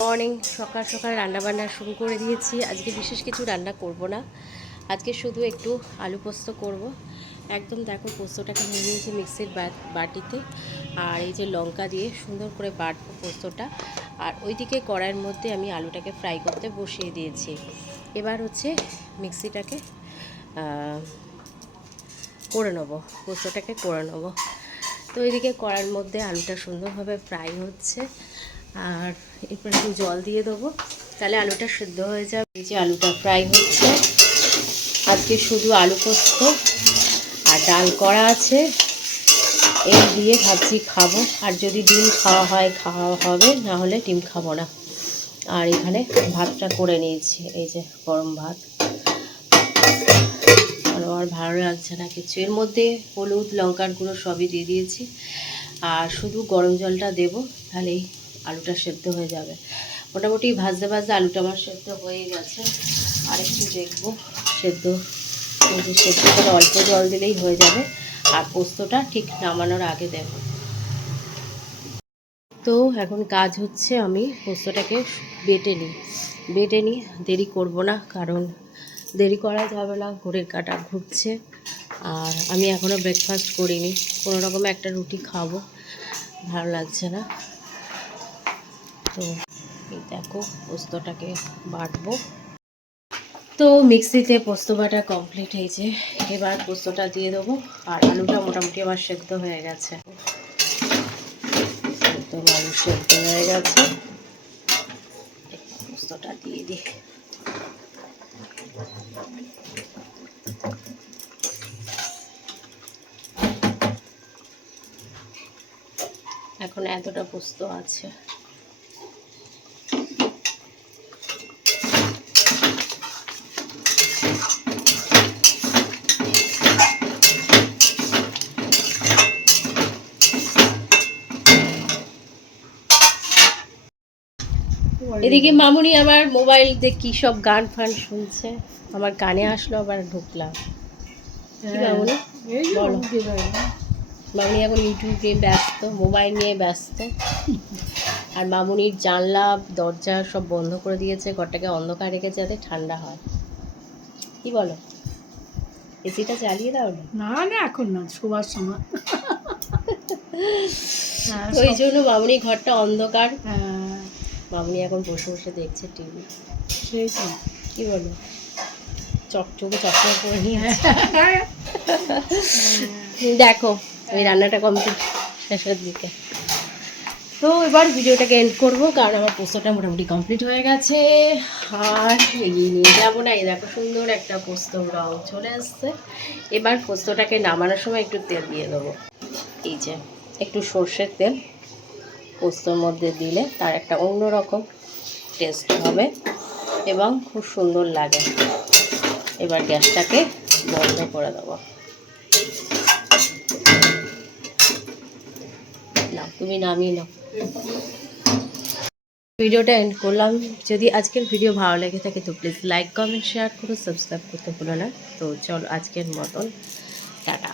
Morning সকাল সকাল রান্না বান্না শুরু করে দিয়েছি। আজকে বিশেষ কিছু রান্না করব না। আজকে শুধু একটু আলু পোস্ত করব। একদম দেখো পোস্তটাকে নিয়ে নিয়েছি মিক্সির বাটিতে। আর এই যে লঙ্কা দিয়ে সুন্দর করে বাটবো পোস্তটা। আর ওইদিকে কড়াইয়ের মধ্যে আমি আলুটাকে ফ্রাই করতে বসিয়ে দিয়েছি। এবার হচ্ছে মিক্সিটাকে করে নেব। পোস্তটাকে করে নেব। তো ওইদিকে কড়ার মধ্যে আলুটা সুন্দরভাবে ফ্রাই হচ্ছে। আর এরপর একটু জল দিয়ে দেবো। তাহলে আলুটা সিদ্ধ হয়ে যাবে। এই যে আলুটা ফ্রাই হচ্ছে। আজকে শুধু আলু পোস্ত আর ডাল করা আছে। এই দিয়ে ভাবছি খাব। আর যদি ডিম খাওয়া হয়, খাওয়া হবে, না হলে ডিম খাব না। আর এখানে ভাতটা করে নিয়েছি। এই যে গরম ভাত। আর ভালো লাগছে না কিছু। এর মধ্যে হলুদ, লঙ্কার গুঁড়ো সবই দিয়ে দিয়েছি। আর শুধু গরম জলটা দেব, তাহলেই আলুটা সেদ্ধ হয়ে যাবে। মোটামুটি ভাজতে ভাজতে আলুটা আমার সেদ্ধ হয়ে গেছে। আর একটু দেখব। সেদ্ধ সেদ্ধ করে অল্প জল দিলেই হয়ে যাবে। আর পোস্তটা ঠিক নামানোর আগে দেব তো এখন কাজ হচ্ছে আমি পোস্তটাকে বেটে নিই। বেটে নিই, দেরি করব না, কারণ দেরি করা যাবে না ঘড়ির কাটা ঘুরছে। আর আমি এখনও ব্রেকফাস্ট করিনি। কোনো রকম একটা রুটি খাব। ভালো লাগছে না। তো এই দেখো পোস্তটাকে বাটবো। তো মিক্সিতে পোস্ত বাটা কমপ্লিট হয়েছে। এবার পোস্তটা দিয়ে দেবো। আর আলুটা মোটামুটি আমার সেদ্ধ হয়ে গেছে। আলু সেদ্ধ হয়ে গেছে। পোস্তটা দিয়ে দিই। এখন এতটা পোস্ত আছে। এদিকে মামুনি আমার মোবাইল দিয়ে কি সব গান ফান শুনছে আমার কানে আসলো আবার ঢুকলাম। মামুনি? বলো। মামুনি এখন ইউটিউব নিয়ে ব্যস্ত মোবাইল নিয়ে ব্যস্ত। আর মামুনির জানলা দরজা সব বন্ধ করে দিয়েছে ঘরটাকে অন্ধকার রেখে যাতে ঠান্ডা হয়। কি বলো? এসিটা চালিয়ে দাও না? না এখন না শোবার সময়। হ্যাঁ, এই সব- জন্য মামুনি ঘরটা অন্ধকার। হ্যাঁ, মামুনি এখন বসে বসে দেখছে টিভি। সেই তো। কি বলো? চকচকে চকচক করে নিয়ে হ্যাঁ, দেখো এই রান্নাটা কমপ্লিট শেষের দিকে। তো এবার ভিডিওটাকে এন্ড করব কারণ আমার পোস্তটা মোটামুটি কমপ্লিট হয়ে গেছে। আর এগিয়ে নিয়ে যাব না এই দেখো সুন্দর একটা পোস্ত রং চলে আসছে। এবার পোস্তটাকে নামানোর সময় একটু তেল দিয়ে দেবো। এই যে একটু সর্ষের তেল। পোস্তর মধ্যে দিলে তার একটা অন্যরকম টেস্ট হবে এবং খুব সুন্দর লাগে। এবার গ্যাসটাকে বন্ধ করে দেবো। না তুমি নামিয়ে নাও। ভিডিওটা এন্ড করলাম। যদি আজকের ভিডিও ভালো লেগে থাকে তো প্লিজ লাইক কমেন্ট শেয়ার করো সাবস্ক্রাইব করতে ভুলো না। তো চলো আজকের মতন, টাটা।